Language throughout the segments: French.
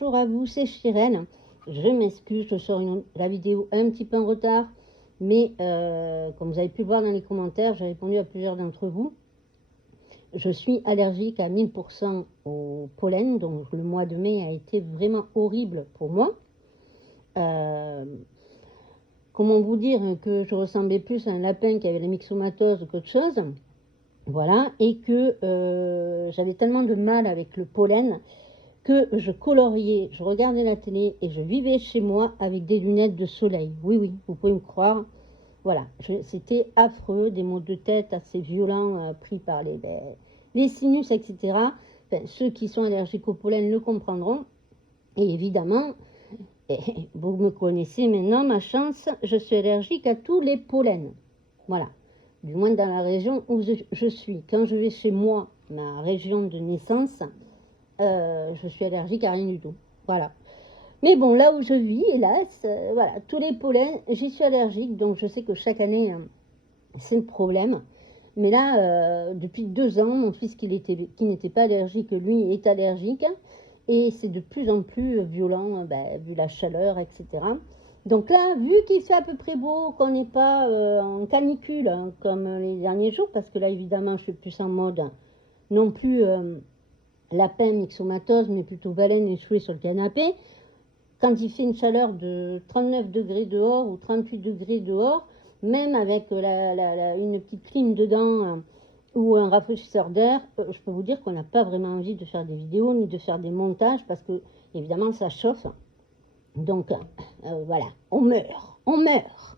bonjour à vous, c'est Chirène. Je m'excuse, je sors la vidéo un petit peu en retard, mais comme vous avez pu le voir dans les commentaires, j'ai répondu à plusieurs d'entre vous. Je suis allergique à 1000% au pollen, donc le mois de mai a été vraiment horrible pour moi. Comment vous dire que je ressemblais plus à un lapin qui avait la myxomatose qu'autre chose. Voilà, et que j'avais tellement de mal avec le pollen que je coloriais, je regardais la télé et je vivais chez moi avec des lunettes de soleil. Oui, oui, vous pouvez me croire. Voilà, c'était affreux, des maux de tête assez violents pris par les sinus, etc. Enfin, ceux qui sont allergiques au pollen le comprendront. Et évidemment, vous me connaissez maintenant, ma chance, je suis allergique à tous les pollens. Voilà, du moins dans la région où je suis. Quand je vais chez moi, ma région de naissance, je suis allergique à rien du tout. Voilà. Mais bon, là où je vis, hélas, voilà, tous les pollens, j'y suis allergique. Donc je sais que chaque année, c'est le problème. Mais là, depuis 2 ans, mon fils qui n'était pas allergique, lui, est allergique. Et c'est de plus en plus violent, vu la chaleur, etc. Donc là, vu qu'il fait à peu près beau, qu'on n'est pas en canicule, hein, comme les derniers jours, parce que là, évidemment, je suis plus en mode non plus lapin, myxomatose, mais plutôt baleine échouée sur le canapé. Quand il fait une chaleur de 39 degrés dehors ou 38 degrés dehors, même avec une petite clim dedans ou un rafraîchisseur d'air, je peux vous dire qu'on n'a pas vraiment envie de faire des vidéos ni de faire des montages parce que, évidemment, ça chauffe. Donc, voilà, on meurt, on meurt.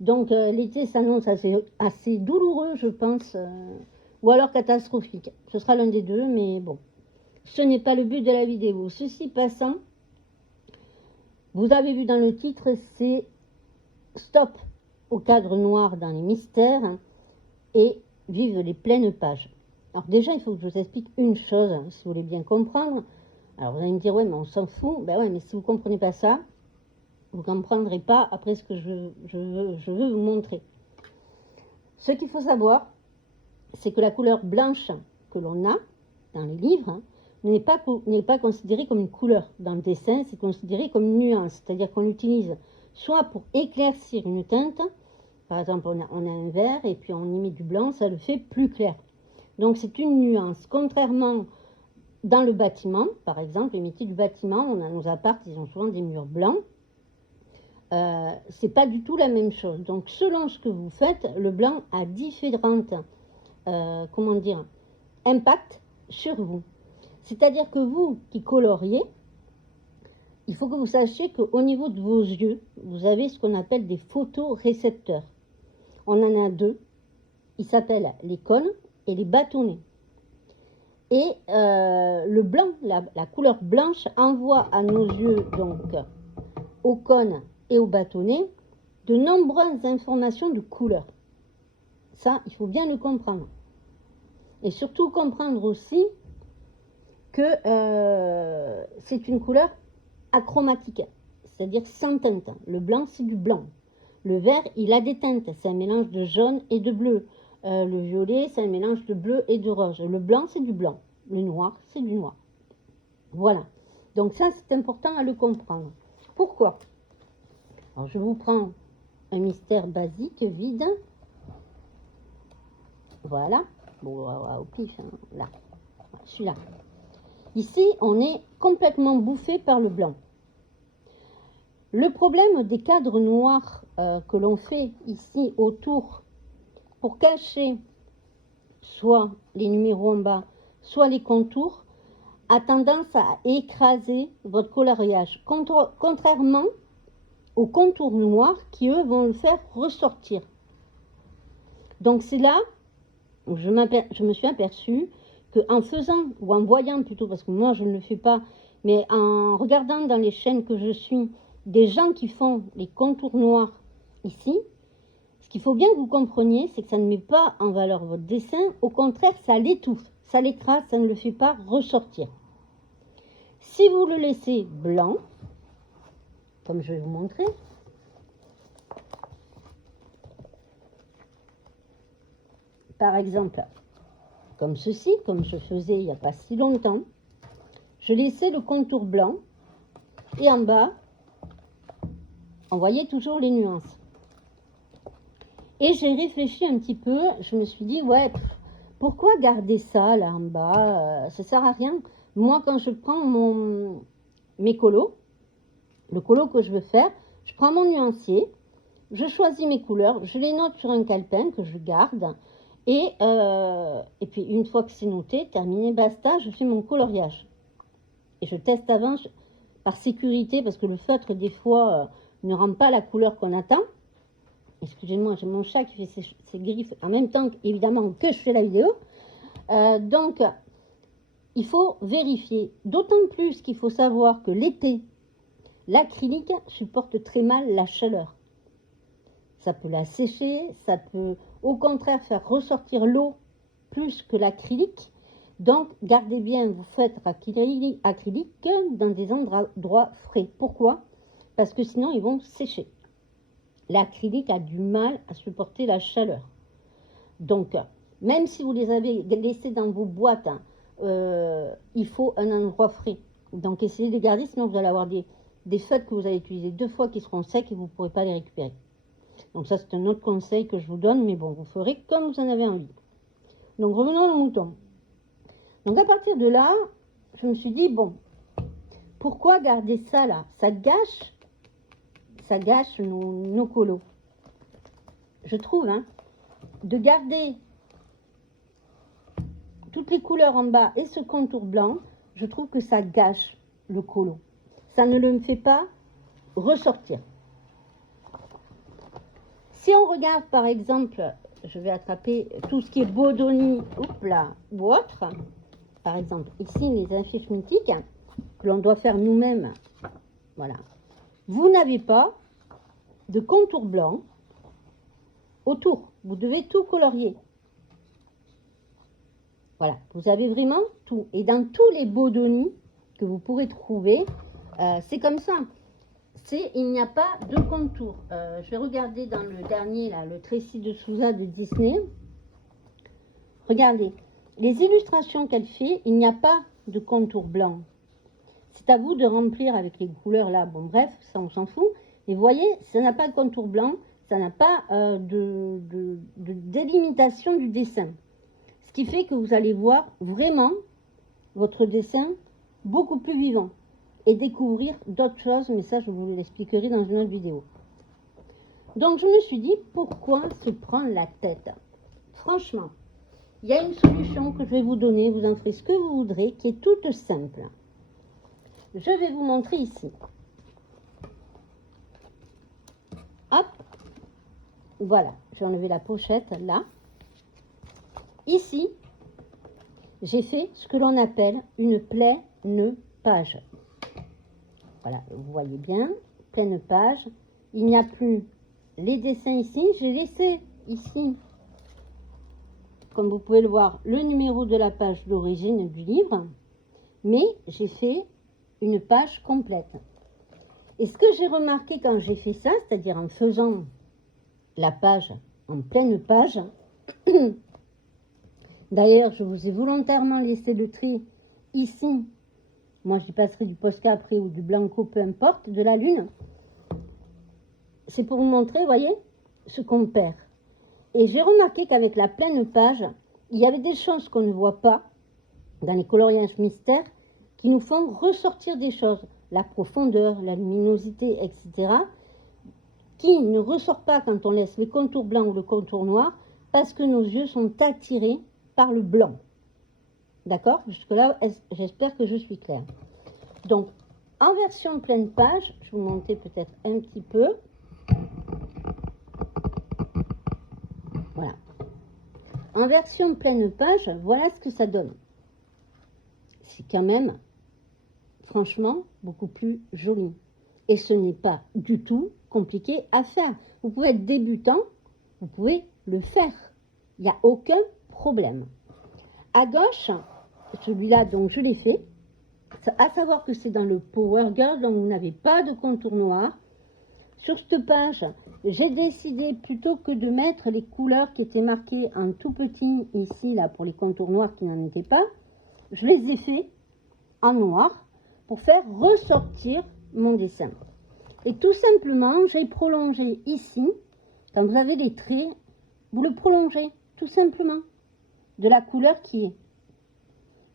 Donc, l'été s'annonce assez douloureux, je pense, ou alors catastrophique. Ce sera l'un des deux, mais bon, ce n'est pas le but de la vidéo. Ceci passant, vous avez vu dans le titre, c'est stop au cadre noir dans les mystères et vive les pleines pages. Alors déjà, il faut que je vous explique une chose, si vous voulez bien comprendre. Alors vous allez me dire, ouais, mais on s'en fout. Ben ouais, mais si vous ne comprenez pas ça, vous ne comprendrez pas après ce que je veux vous montrer. Ce qu'il faut savoir, c'est que la couleur blanche que l'on a dans les livres n'est pas considérée comme une couleur. Dans le dessin, c'est considéré comme une nuance, c'est-à-dire qu'on l'utilise soit pour éclaircir une teinte, par exemple on a un vert et puis on y met du blanc, ça le fait plus clair. Donc c'est une nuance. Contrairement dans le bâtiment, par exemple, les métiers du bâtiment, on a nos apparts, ils ont souvent des murs blancs. C'est pas du tout la même chose. Donc selon ce que vous faites, le blanc a différentes impact sur vous. C'est-à-dire que vous qui coloriez, il faut que vous sachiez qu'au niveau de vos yeux, vous avez ce qu'on appelle des photorécepteurs. On en a 2. Ils s'appellent les cônes et les bâtonnets. Et le blanc, la couleur blanche envoie à nos yeux, donc aux cônes et aux bâtonnets, de nombreuses informations de couleur. Ça, il faut bien le comprendre. Et surtout comprendre aussi que c'est une couleur achromatique, c'est-à-dire sans teinte. Le blanc, c'est du blanc. Le vert, il a des teintes, c'est un mélange de jaune et de bleu. Le violet, c'est un mélange de bleu et de rose. Le blanc, c'est du blanc. Le noir, c'est du noir. Voilà. Donc ça, c'est important à le comprendre. Pourquoi? Alors, je vous prends un mystère basique, vide. Voilà. Bon, au pif, hein, là. Celui-là. Ici, on est complètement bouffé par le blanc. Le problème des cadres noirs que l'on fait ici autour pour cacher soit les numéros en bas, soit les contours, a tendance à écraser votre coloriage, contrairement aux contours noirs qui, eux, vont le faire ressortir. Donc c'est là où je me suis aperçue qu'en faisant, ou en voyant plutôt, parce que moi je ne le fais pas, mais en regardant dans les chaînes que je suis, des gens qui font les contours noirs ici, ce qu'il faut bien que vous compreniez, c'est que ça ne met pas en valeur votre dessin, au contraire, ça l'étouffe, ça l'écrase, ça ne le fait pas ressortir. Si vous le laissez blanc, comme je vais vous montrer, par exemple, comme ceci, comme je faisais il n'y a pas si longtemps, je laissais le contour blanc Et en bas, on voyait toujours les nuances. Et j'ai réfléchi un petit peu, je me suis dit, ouais, pourquoi garder ça là en bas, ça sert à rien. Moi, quand je prends mes colos, le colo que je veux faire, je prends mon nuancier, je choisis mes couleurs, je les note sur un calepin que je garde. Et puis, une fois que c'est noté, terminé, basta, je fais mon coloriage. Et je teste avant par sécurité, parce que le feutre, des fois, ne rend pas la couleur qu'on attend. Excusez-moi, j'ai mon chat qui fait ses griffes en même temps, évidemment, que je fais la vidéo. Donc, il faut vérifier. D'autant plus qu'il faut savoir que l'été, l'acrylique supporte très mal la chaleur. Ça peut la sécher, ça peut au contraire faire ressortir l'eau plus que l'acrylique. Donc, gardez bien vos feutres acryliques dans des endroits frais. Pourquoi? Parce que sinon, ils vont sécher. L'acrylique a du mal à supporter la chaleur. Donc, même si vous les avez laissés dans vos boîtes, il faut un endroit frais. Donc, essayez de les garder, sinon vous allez avoir des feutres que vous allez utiliser 2 fois qui seront secs et vous ne pourrez pas les récupérer. Donc ça, c'est un autre conseil que je vous donne, mais bon, vous ferez comme vous en avez envie. Donc, revenons au mouton. Donc, à partir de là, je me suis dit, bon, pourquoi garder ça là? Ça gâche nos colos. Je trouve, hein, de garder toutes les couleurs en bas et ce contour blanc, je trouve que ça gâche le colo. Ça ne le fait pas ressortir. Si on regarde par exemple, je vais attraper tout ce qui est Bodoni, ou autre, par exemple ici les affiches mythiques que l'on doit faire nous-mêmes, voilà. Vous n'avez pas de contour blanc autour, vous devez tout colorier. Voilà, vous avez vraiment tout. Et dans tous les Bodoni que vous pourrez trouver, c'est comme ça. Il n'y a pas de contour. Je vais regarder dans le dernier, là, le Tracy de Souza de Disney. Regardez, les illustrations qu'elle fait, il n'y a pas de contour blanc. C'est à vous de remplir avec les couleurs là. Bon, bref, ça, on s'en fout. Mais vous voyez, ça n'a pas de contour blanc, ça n'a pas de délimitation du dessin. Ce qui fait que vous allez voir vraiment votre dessin beaucoup plus vivant. Et découvrir d'autres choses, mais ça je vous l'expliquerai dans une autre vidéo. Donc je me suis dit, pourquoi se prendre la tête? Franchement, il y a une solution que je vais vous donner, vous en ferez ce que vous voudrez, qui est toute simple. Je vais vous montrer ici. Hop, voilà, j'ai enlevé la pochette là. Ici, j'ai fait ce que l'on appelle une pleine page. Voilà, vous voyez bien, pleine page. Il n'y a plus les dessins ici. J'ai laissé ici, comme vous pouvez le voir, le numéro de la page d'origine du livre. Mais j'ai fait une page complète. Et ce que j'ai remarqué quand j'ai fait ça, c'est-à-dire en faisant la page en pleine page, d'ailleurs, je vous ai volontairement laissé le trait ici. Moi, j'y passerai du Posca après ou du Blanco, peu importe, de la lune. C'est pour vous montrer, vous voyez, ce qu'on perd. Et j'ai remarqué qu'avec la pleine page, il y avait des choses qu'on ne voit pas dans les coloriages mystères qui nous font ressortir des choses. La profondeur, la luminosité, etc. Qui ne ressort pas quand on laisse les contours blancs ou le contour noir parce que nos yeux sont attirés par le blanc. D'accord? Jusque-là, j'espère que je suis claire. Donc, en version pleine page, je vais vous montrer peut-être un petit peu. Voilà. En version pleine page, voilà ce que ça donne. C'est quand même, franchement, beaucoup plus joli. Et ce n'est pas du tout compliqué à faire. Vous pouvez être débutant, vous pouvez le faire. Il n'y a aucun problème. À gauche, celui-là, donc je l'ai fait. À savoir que c'est dans le Power Girl, donc vous n'avez pas de contour noir. Sur cette page, j'ai décidé, plutôt que de mettre les couleurs qui étaient marquées en tout petit ici, là, pour les contours noirs qui n'en étaient pas, je les ai fait en noir pour faire ressortir mon dessin. Et tout simplement, j'ai prolongé ici, quand vous avez les traits, vous le prolongez, tout simplement, de la couleur qui est.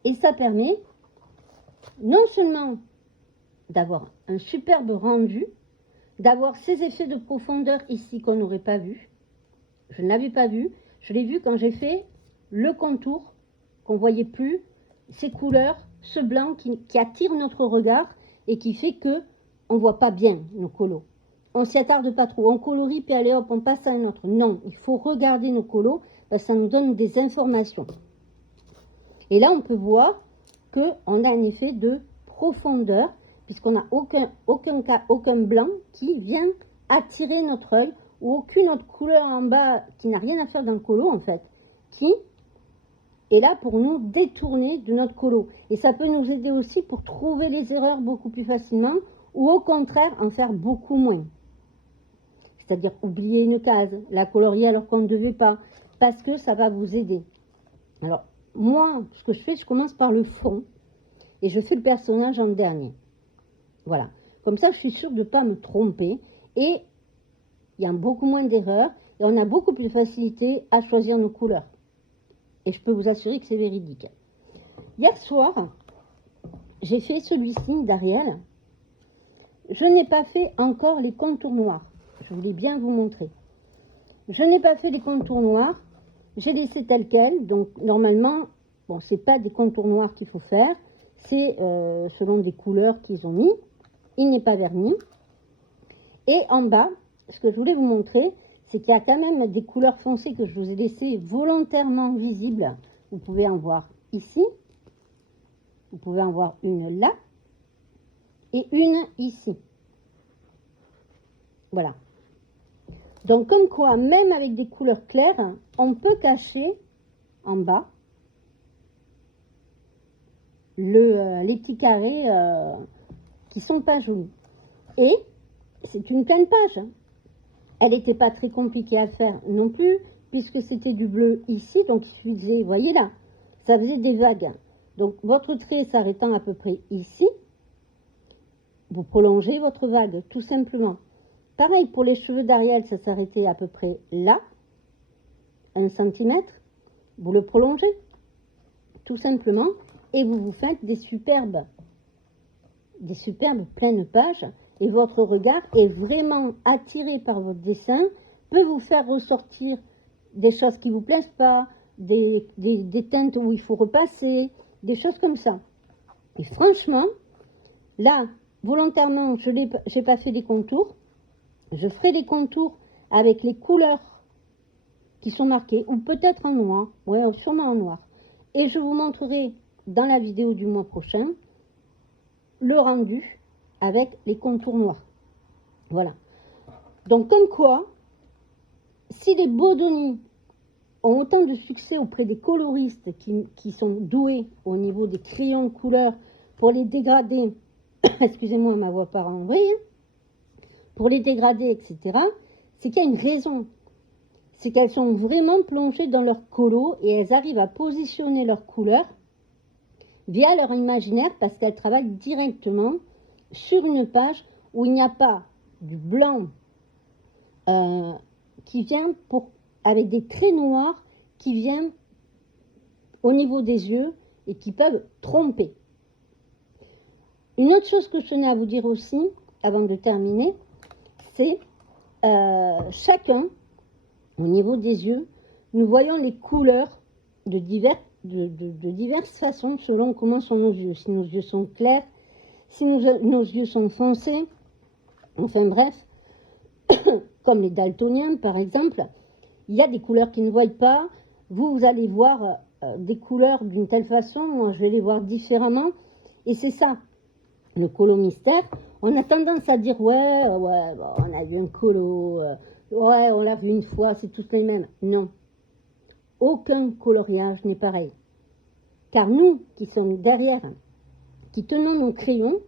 Et ça permet non seulement d'avoir un superbe rendu, d'avoir ces effets de profondeur ici qu'on n'aurait pas vu. Je ne l'avais pas vu. Je l'ai vu quand j'ai fait le contour, qu'on ne voyait plus, ces couleurs, ce blanc qui attire notre regard et qui fait que on ne voit pas bien nos colos. On ne s'y attarde pas trop. On colorie, puis allez hop, on passe à un autre. Non, il faut regarder nos colos parce que ça nous donne des informations. Et là, on peut voir qu'on a un effet de profondeur puisqu'on n'a aucun blanc qui vient attirer notre œil ou aucune autre couleur en bas qui n'a rien à faire dans le colo en fait, qui est là pour nous détourner de notre colo. Et ça peut nous aider aussi pour trouver les erreurs beaucoup plus facilement ou au contraire en faire beaucoup moins. C'est-à-dire oublier une case, la colorier alors qu'on ne devait pas, parce que ça va vous aider. Alors moi, ce que je fais, je commence par le fond et je fais le personnage en dernier. Voilà, comme ça je suis sûre de ne pas me tromper et il y a beaucoup moins d'erreurs et on a beaucoup plus de facilité à choisir nos couleurs. Et je peux vous assurer que c'est véridique. Hier soir, j'ai fait celui-ci d'Ariel. Je n'ai pas fait encore les contours noirs. Je voulais bien vous montrer. Je n'ai pas fait les contours noirs. J'ai laissé tel quel. Donc normalement, bon, c'est pas des contours noirs qu'il faut faire. C'est selon des couleurs qu'ils ont mis. Il n'est pas verni. Et en bas, ce que je voulais vous montrer, c'est qu'il y a quand même des couleurs foncées que je vous ai laissées volontairement visibles. Vous pouvez en voir ici. Vous pouvez en voir une là. Et une ici. Voilà. Donc, comme quoi, même avec des couleurs claires, on peut cacher en bas les petits carrés qui sont pas jolis. Et c'est une pleine page. Elle n'était pas très compliquée à faire non plus, puisque c'était du bleu ici, donc il suffisait, vous voyez là, ça faisait des vagues. Donc, votre trait s'arrêtant à peu près ici, vous prolongez votre vague, tout simplement. Pareil pour les cheveux d'Ariel, ça s'arrêtait à peu près là, 1 cm. Vous le prolongez, tout simplement, et vous vous faites des superbes pleines pages. Et votre regard est vraiment attiré par votre dessin, peut vous faire ressortir des choses qui ne vous plaisent pas, des teintes où il faut repasser, des choses comme ça. Et franchement, là, volontairement, je n'ai pas fait les contours. Je ferai les contours avec les couleurs qui sont marquées, ou peut-être en noir, ouais, sûrement en noir. Et je vous montrerai dans la vidéo du mois prochain le rendu avec les contours noirs. Voilà. Donc, comme quoi, si les Bodoni ont autant de succès auprès des coloristes qui sont doués au niveau des crayons de couleur pour les dégrader, excusez-moi, ma voix part en vrille, pour les dégrader, etc., c'est qu'il y a une raison. C'est qu'elles sont vraiment plongées dans leur colo et elles arrivent à positionner leurs couleurs via leur imaginaire parce qu'elles travaillent directement sur une page où il n'y a pas du blanc qui vient avec des traits noirs qui viennent au niveau des yeux et qui peuvent tromper. Une autre chose que je tenais à vous dire aussi, avant de terminer, c'est chacun, au niveau des yeux, nous voyons les couleurs de diverses façons selon comment sont nos yeux. Si nos yeux sont clairs, si nos yeux sont foncés, enfin bref, comme les daltoniens par exemple, il y a des couleurs qu'ils ne voient pas. Vous allez voir des couleurs d'une telle façon, moi je vais les voir différemment. Et c'est ça, le colo mystère. On a tendance à dire, ouais, bon, on a vu un colo, ouais, on l'a vu une fois, c'est tous les mêmes. Non, aucun coloriage n'est pareil. Car nous qui sommes derrière, qui tenons nos crayons,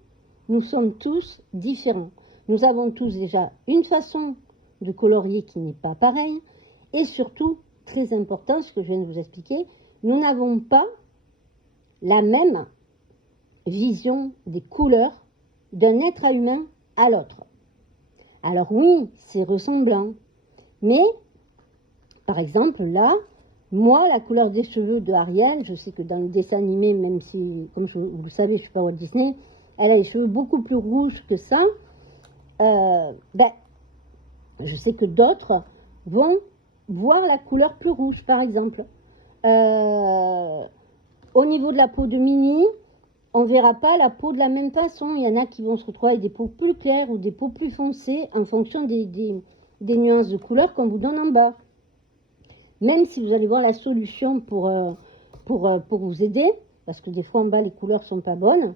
nous sommes tous différents. Nous avons tous déjà une façon de colorier qui n'est pas pareille. Et surtout, très important, ce que je viens de vous expliquer, nous n'avons pas la même vision des couleurs d'un être humain à l'autre. Alors oui, c'est ressemblant, mais par exemple là, moi, la couleur des cheveux de Ariel, je sais que dans le dessin animé, même si, comme vous le savez, je ne suis pas Walt Disney, elle a les cheveux beaucoup plus rouges que ça. Je sais que d'autres vont voir la couleur plus rouge, par exemple. Au niveau de la peau de Minnie, on ne verra pas la peau de la même façon. Il y en a qui vont se retrouver avec des peaux plus claires ou des peaux plus foncées en fonction des nuances de couleur qu'on vous donne en bas. Même si vous allez voir la solution pour vous aider, parce que des fois en bas les couleurs ne sont pas bonnes,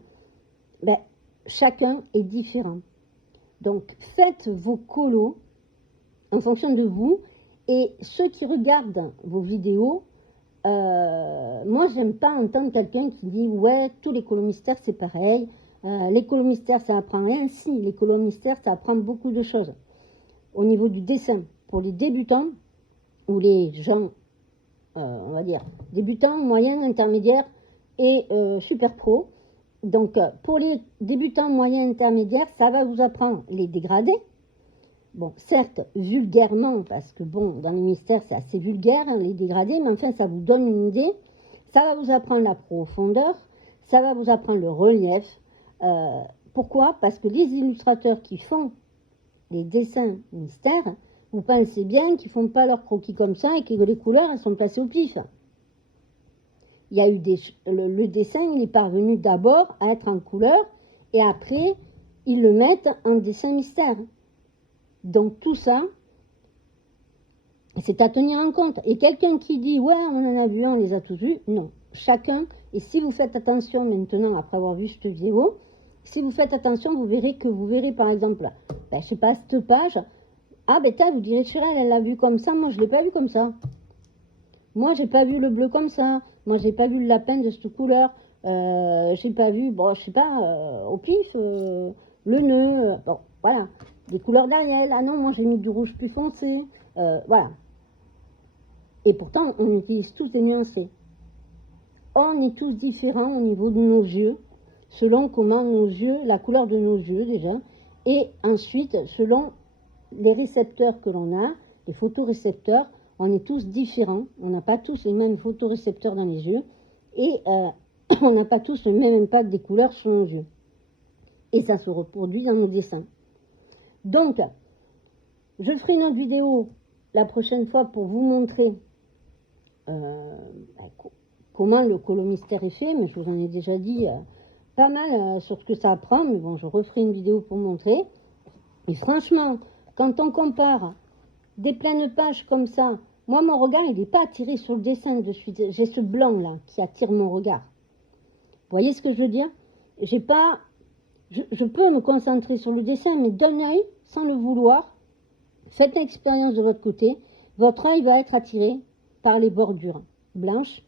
chacun est différent. Donc faites vos colos en fonction de vous, et ceux qui regardent vos vidéos, moi j'aime pas entendre quelqu'un qui dit ouais tous les colos mystères c'est pareil, les colos mystères ça apprend rien. Si, les colos mystères ça apprend beaucoup de choses au niveau du dessin pour les débutants ou les gens on va dire débutants, moyens, intermédiaires et super pro. Donc pour les débutants, moyens, intermédiaires, ça va vous apprendre les dégradés. Bon, certes, vulgairement, parce que bon, dans les mystères, c'est assez vulgaire, hein, les dégradés, mais enfin, ça vous donne une idée. Ça va vous apprendre la profondeur, ça va vous apprendre le relief. Pourquoi? Parce que les illustrateurs qui font les dessins mystères, vous pensez bien qu'ils ne font pas leurs croquis comme ça et que les couleurs, elles sont placées au pif. Il y a eu le dessin, il est parvenu d'abord à être en couleur, et après, ils le mettent en dessin mystère. Donc tout ça, c'est à tenir en compte. Et quelqu'un qui dit, ouais, on en a vu, on les a tous vus, non. Chacun, et si vous faites attention maintenant, après avoir vu cette vidéo, si vous faites attention, vous verrez par exemple, je sais pas, cette page, vous direz, Chirel, elle l'a vu comme ça, moi je ne l'ai pas vu comme ça. Moi, j'ai pas vu le bleu comme ça. Moi, j'ai pas vu le lapin de cette couleur. J'ai pas vu, au pif, le nœud. Bon, voilà. Des couleurs d'Ariel. Ah non, moi, j'ai mis du rouge plus foncé. Voilà. Et pourtant, on utilise tous des nuancés. On est tous différents au niveau de nos yeux, selon comment nos yeux, la couleur de nos yeux déjà, et ensuite, selon les récepteurs que l'on a, les photorécepteurs. On est tous différents, on n'a pas tous les mêmes photorécepteurs dans les yeux et on n'a pas tous le même impact des couleurs sur nos yeux. Et ça se reproduit dans nos dessins. Donc, je ferai une autre vidéo la prochaine fois pour vous montrer comment le colo mystère est fait, mais je vous en ai déjà dit pas mal sur ce que ça apprend, mais bon, je referai une vidéo pour montrer. Et franchement, quand on compare des pleines pages comme ça, moi, mon regard, il n'est pas attiré sur le dessin de suite. J'ai ce blanc-là qui attire mon regard. Vous voyez ce que je veux dire? Je peux me concentrer sur le dessin, mais d'un œil, sans le vouloir, faites l'expérience de votre côté. Votre œil va être attiré par les bordures blanches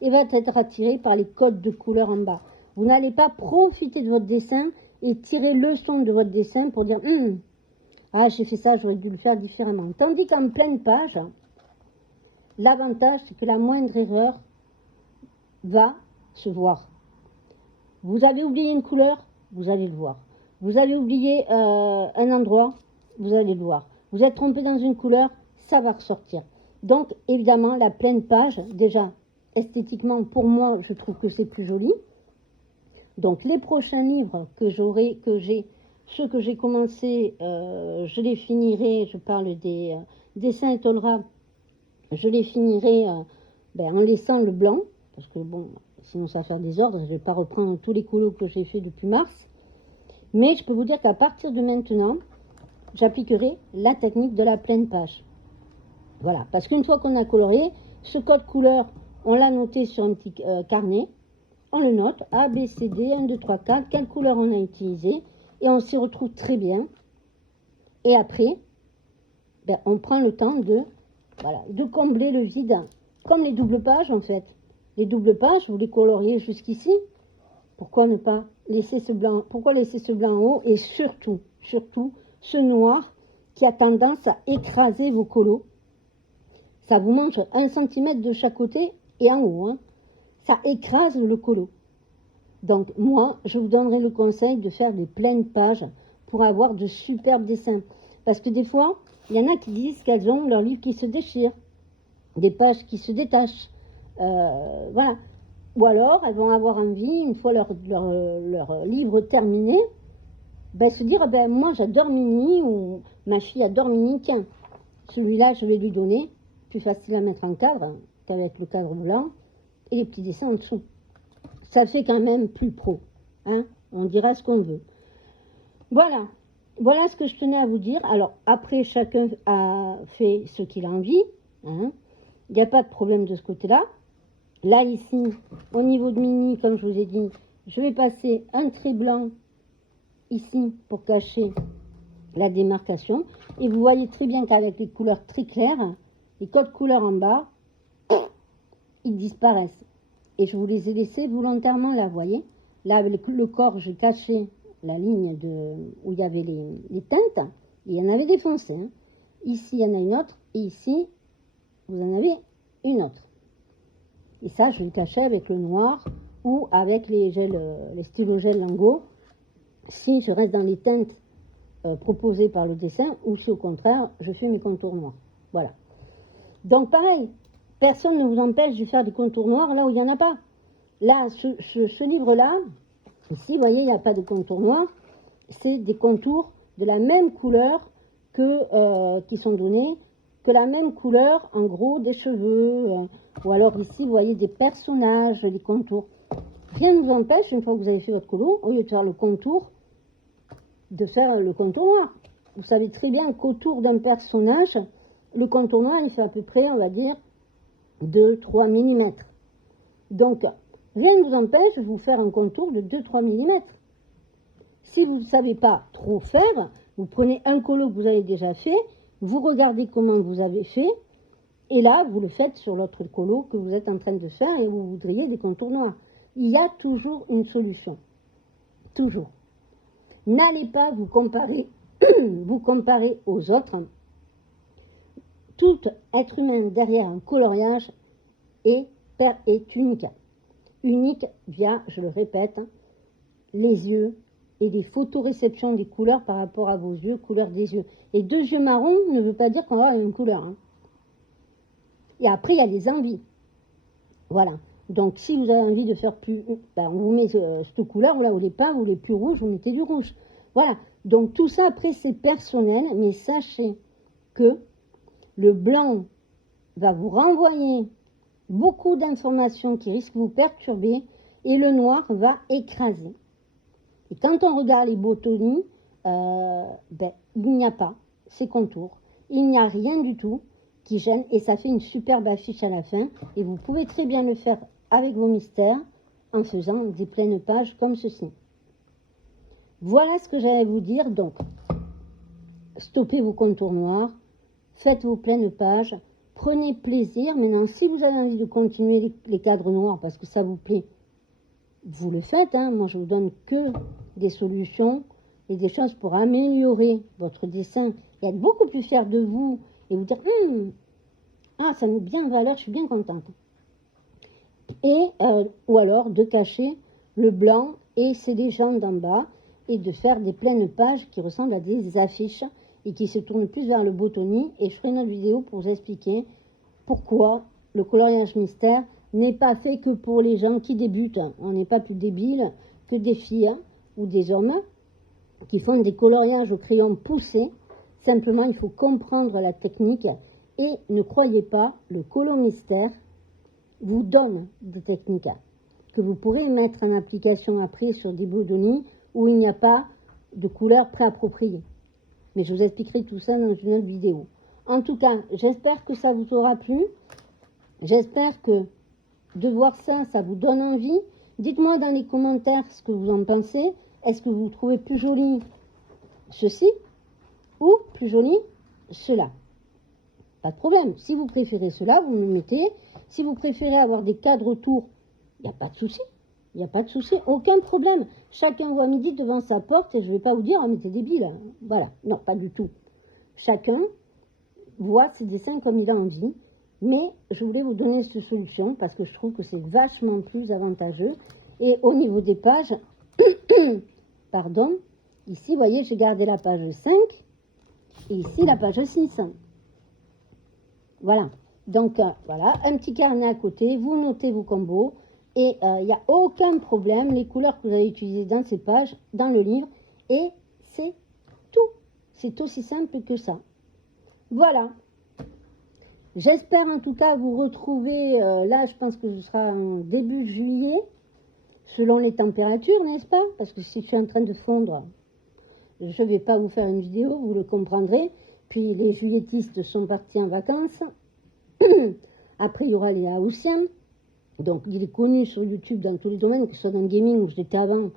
et va être attiré par les codes de couleur en bas. Vous n'allez pas profiter de votre dessin et tirer leçon de votre dessin pour dire j'ai fait ça, j'aurais dû le faire différemment. Tandis qu'en pleine page, l'avantage, c'est que la moindre erreur va se voir. Vous avez oublié une couleur, vous allez le voir. Vous avez oublié un endroit, vous allez le voir. Vous êtes trompé dans une couleur, ça va ressortir. Donc, évidemment, la pleine page, déjà, esthétiquement, pour moi, je trouve que c'est plus joli. Donc, les prochains livres ceux que j'ai commencé, je les finirai, je parle des dessins et Tolra, je les finirai en laissant le blanc, parce que bon, sinon ça va faire des ordres, je ne vais pas reprendre tous les colos que j'ai fait depuis mars. Mais je peux vous dire qu'à partir de maintenant, j'appliquerai la technique de la pleine page. Voilà, parce qu'une fois qu'on a coloré, ce code couleur, on l'a noté sur un petit carnet, on le note, A, B, C, D, 1, 2, 3, 4, quelle couleur on a utilisé, et on s'y retrouve très bien. Et après, on prend le temps de combler le vide, comme les doubles pages en fait. Les doubles pages, vous les coloriez jusqu'ici. Pourquoi ne pas laisser ce blanc? Pourquoi laisser ce blanc en haut? Et surtout, ce noir qui a tendance à écraser vos colos. Ça vous mange 1 cm de chaque côté et en haut. Ça écrase le colo. Donc moi, je vous donnerai le conseil de faire des pleines pages pour avoir de superbes dessins. Parce que des fois, il y en a qui disent qu'elles ont leur livre qui se déchire, des pages qui se détachent. Voilà. Ou alors, elles vont avoir envie, une fois leur livre terminé, ben, se dire, ben, moi j'adore Mini, ou ma fille adore Mini, tiens, celui-là je vais lui donner, plus facile à mettre en cadre qu'avec le cadre blanc, et les petits dessins en dessous. Ça fait quand même plus pro, hein, on dira ce qu'on veut. Voilà, voilà ce que je tenais à vous dire. Alors après, chacun a fait ce qu'il a envie, hein. Il n'y a pas de problème de ce côté-là. Là, ici, au niveau de Mini, comme je vous ai dit, je vais passer un trait blanc ici pour cacher la démarcation. Et vous voyez très bien qu'avec les couleurs très claires, les codes couleurs en bas, ils disparaissent. Et je vous les ai laissés volontairement là, vous voyez. Là, avec le corps, j'ai caché la ligne où il y avait les teintes. Il y en avait des foncés, hein. Ici, il y en a une autre. Et ici, vous en avez une autre. Et ça, je vais le cacher avec le noir ou avec les stylos gel Lingo. Si je reste dans les teintes proposées par le dessin, ou si au contraire, je fais mes contours noirs. Voilà. Donc pareil, personne ne vous empêche de faire des contours noirs là où il n'y en a pas. Là, ce livre-là, ici, vous voyez, il n'y a pas de contours noirs. C'est des contours de la même couleur qui sont donnés, que la même couleur, en gros, des cheveux. Ou alors ici, vous voyez des personnages, les contours. Rien ne vous empêche, une fois que vous avez fait votre colo, au lieu de faire le contour, de faire le contour noir. Vous savez très bien qu'autour d'un personnage, le contour noir, il fait à peu près, on va dire, 2-3 mm. Donc, rien ne vous empêche de vous faire un contour de 2-3 mm. Si vous ne savez pas trop faire, vous prenez un colo que vous avez déjà fait, vous regardez comment vous avez fait, et là, vous le faites sur l'autre colo que vous êtes en train de faire et vous voudriez des contours noirs. Il y a toujours une solution. Toujours. N'allez pas vous comparer, vous comparer aux autres. Tout être humain derrière un coloriage est unique. Unique via, je le répète, les yeux et les photoréceptions des couleurs par rapport à vos yeux, couleur des yeux. Et 2 yeux marrons ne veut pas dire qu'on va avoir la même couleur, hein. Et après, il y a les envies. Voilà. Donc, si vous avez envie de faire plus, ben, on vous met cette couleur, là, vous voulez pas, vous voulez plus rouge, vous mettez du rouge. Voilà. Donc, tout ça, après, c'est personnel, mais sachez que le blanc va vous renvoyer beaucoup d'informations qui risquent de vous perturber et le noir va écraser. Et quand on regarde les botonies, ben, il n'y a pas ces contours. Il n'y a rien du tout qui gêne et ça fait une superbe affiche à la fin. Et vous pouvez très bien le faire avec vos mystères en faisant des pleines pages comme ceci. Voilà ce que j'allais à vous dire. Donc, stoppez vos contours noirs, faites vos pleines pages, prenez plaisir. Maintenant, si vous avez envie de continuer les cadres noirs parce que ça vous plaît, vous le faites, hein. Moi, je vous donne que des solutions et des choses pour améliorer votre dessin et être beaucoup plus fier de vous et vous dire ah, ça met bien en valeur, je suis bien contente. Et ou alors de cacher le blanc et ses légendes en bas et de faire des pleines pages qui ressemblent à des affiches et qui se tournent plus vers le botany. Et je ferai une autre vidéo pour vous expliquer pourquoi le coloriage mystère n'est pas fait que pour les gens qui débutent. On n'est pas plus débile que des filles ou des hommes qui font des coloriages au crayon poussé. Simplement, il faut comprendre la technique et ne croyez pas, le colo mystère vous donne des techniques que vous pourrez mettre en application après sur des bodonies où il n'y a pas de couleur préappropriée. Mais je vous expliquerai tout ça dans une autre vidéo. En tout cas, j'espère que ça vous aura plu. J'espère que de voir ça, ça vous donne envie. Dites-moi dans les commentaires ce que vous en pensez. Est-ce que vous trouvez plus joli ceci ou plus joli cela? Pas de problème. Si vous préférez cela, vous me mettez. Si vous préférez avoir des cadres autour, il n'y a pas de souci. Il n'y a pas de souci, aucun problème. Chacun voit midi devant sa porte et je ne vais pas vous dire, ah mais t'es débile. Voilà, non, pas du tout. Chacun voit ses dessins comme il a envie. Mais je voulais vous donner cette solution parce que je trouve que c'est vachement plus avantageux. Et au niveau des pages, pardon, ici, vous voyez, j'ai gardé la page 5 et ici la page 6. Voilà. Donc, voilà, un petit carnet à côté, vous notez vos combos et il n'y a aucun problème. Les couleurs que vous allez utiliser dans ces pages, dans le livre, et c'est tout. C'est aussi simple que ça. Voilà. J'espère en tout cas vous retrouver, là je pense que ce sera en début juillet, selon les températures, n'est-ce pas? Parce que si je suis en train de fondre, je ne vais pas vous faire une vidéo, vous le comprendrez. Puis les juilletistes sont partis en vacances. Après, il y aura les haussiens. Donc, il est connu sur YouTube dans tous les domaines, que ce soit dans le gaming où j'étais avant,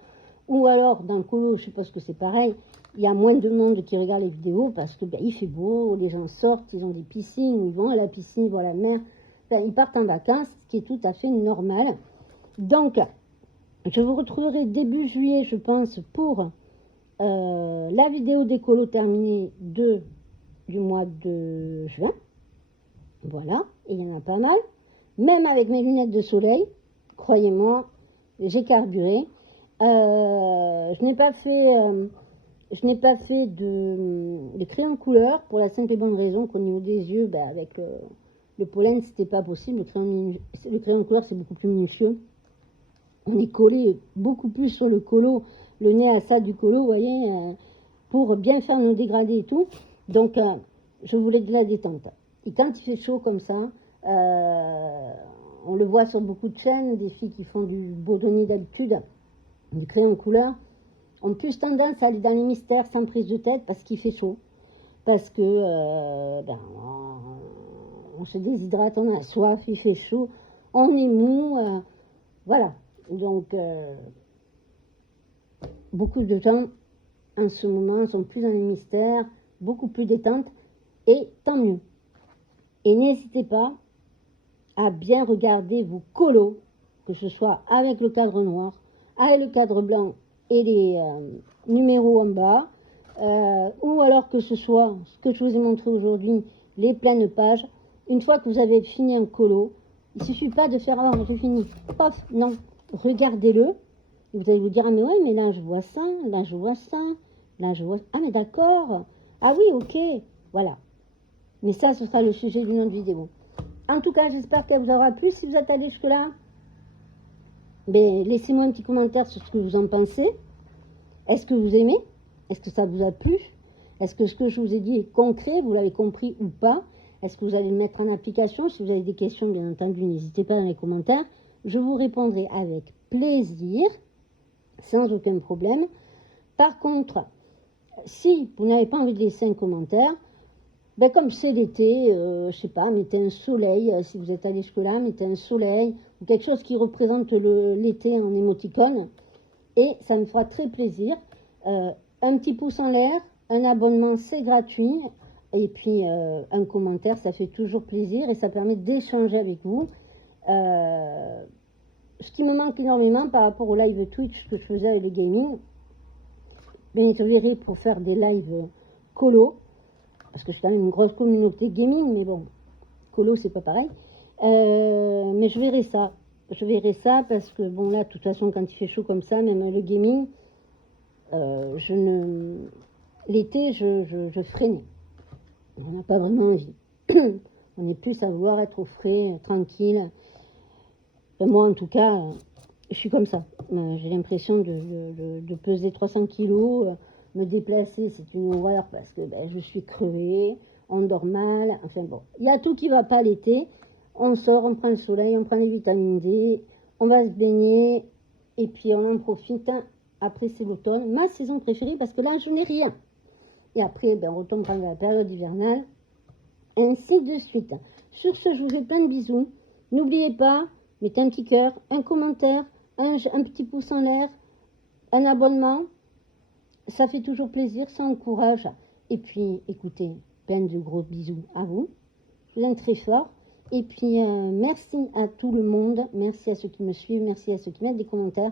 ou alors dans le colo, je suppose que c'est pareil. Il y a moins de monde qui regarde les vidéos parce que il fait beau, les gens sortent, ils ont des piscines, ils vont à la piscine, ils voient la mer. Ils partent en vacances, ce qui est tout à fait normal. Donc, je vous retrouverai début juillet, je pense, pour la vidéo d'écolo terminée du mois de juin. Voilà, et il y en a pas mal. Même avec mes lunettes de soleil, croyez-moi, j'ai carburé. Je n'ai pas fait de crayon couleur pour la simple et bonne raison qu'au niveau des yeux, avec le pollen, c'était pas possible. Le crayon couleur, c'est beaucoup plus minutieux. On est collé beaucoup plus sur le colo, le nez à ça du colo, vous voyez, pour bien faire nos dégradés et tout. Donc, je voulais de la détente. Et quand il fait chaud comme ça, on le voit sur beaucoup de chaînes, des filles qui font du baudonnier d'habitude, du crayon couleur, ont plus tendance à aller dans les mystères sans prise de tête parce qu'il fait chaud. Parce que on se déshydrate, on a soif, il fait chaud, on est mou, voilà. Donc, beaucoup de gens en ce moment sont plus dans les mystères, beaucoup plus détente, et tant mieux. Et n'hésitez pas à bien regarder vos colos, que ce soit avec le cadre noir, avec le cadre blanc et les numéros en bas, ou alors que ce soit ce que je vous ai montré aujourd'hui, les pleines pages. Une fois que vous avez fini un colo, il ne suffit pas de faire « Ah, j'ai fini ». Pof, non, regardez-le. Vous allez vous dire « Ah mais ouais, mais là je vois ça, là je vois ça, là je vois... Ah mais d'accord, ah oui, ok, voilà ». Mais ça, ce sera le sujet d'une autre vidéo. En tout cas, j'espère qu'elle vous aura plu. Si vous êtes allé jusque-là, laissez-moi un petit commentaire sur ce que vous en pensez. Est-ce que vous aimez? Est-ce que ça vous a plu? Est-ce que ce que je vous ai dit est concret? Vous l'avez compris ou pas? Est-ce que vous allez le mettre en application? Si vous avez des questions, bien entendu, n'hésitez pas dans les commentaires. Je vous répondrai avec plaisir, sans aucun problème. Par contre, si vous n'avez pas envie de laisser un commentaire, comme c'est l'été, je sais pas, mettez un soleil, si vous êtes allé jusque-là, mettez un soleil, ou quelque chose qui représente l'été en émoticône, et ça me fera très plaisir. Un petit pouce en l'air, un abonnement, c'est gratuit, et puis un commentaire, ça fait toujours plaisir, et ça permet d'échanger avec vous. Ce qui me manque énormément par rapport au live Twitch que je faisais avec le gaming, bien je verrai pour faire des lives colo, parce que je suis quand même une grosse communauté gaming, mais bon, colo, c'est pas pareil. Mais je verrai ça. Je verrai ça parce que, bon, là, de toute façon, quand il fait chaud comme ça, même le gaming, l'été, je freine. On n'a pas vraiment envie. On est plus à vouloir être au frais, tranquille. Et moi, en tout cas, je suis comme ça. J'ai l'impression de peser 300 kilos. Me déplacer, c'est une horreur parce que je suis crevée, on dort mal, enfin bon. Il y a tout qui va pas l'été. On sort, on prend le soleil, on prend les vitamines D, on va se baigner et puis on en profite. Après, c'est l'automne, ma saison préférée parce que là, je n'ai rien. Et après, on retombe dans la période hivernale, ainsi de suite. Sur ce, je vous fais plein de bisous. N'oubliez pas, mettez un petit cœur, un commentaire, un petit pouce en l'air, un abonnement. Ça fait toujours plaisir, ça encourage. Et puis, écoutez, plein de gros bisous à vous. Je vous aime très fort. Et puis, merci à tout le monde. Merci à ceux qui me suivent. Merci à ceux qui mettent des commentaires.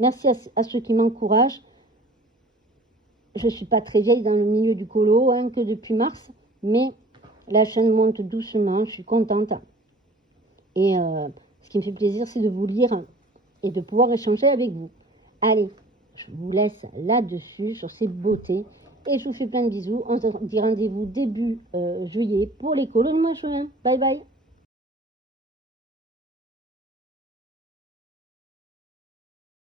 Merci à ceux qui m'encouragent. Je ne suis pas très vieille dans le milieu du colo, que depuis mars. Mais la chaîne monte doucement. Je suis contente. Et ce qui me fait plaisir, c'est de vous lire et de pouvoir échanger avec vous. Allez, je vous laisse là-dessus, sur ces beautés, et je vous fais plein de bisous. On se dit rendez-vous début juillet pour l'écolo de mois juin. Bye bye.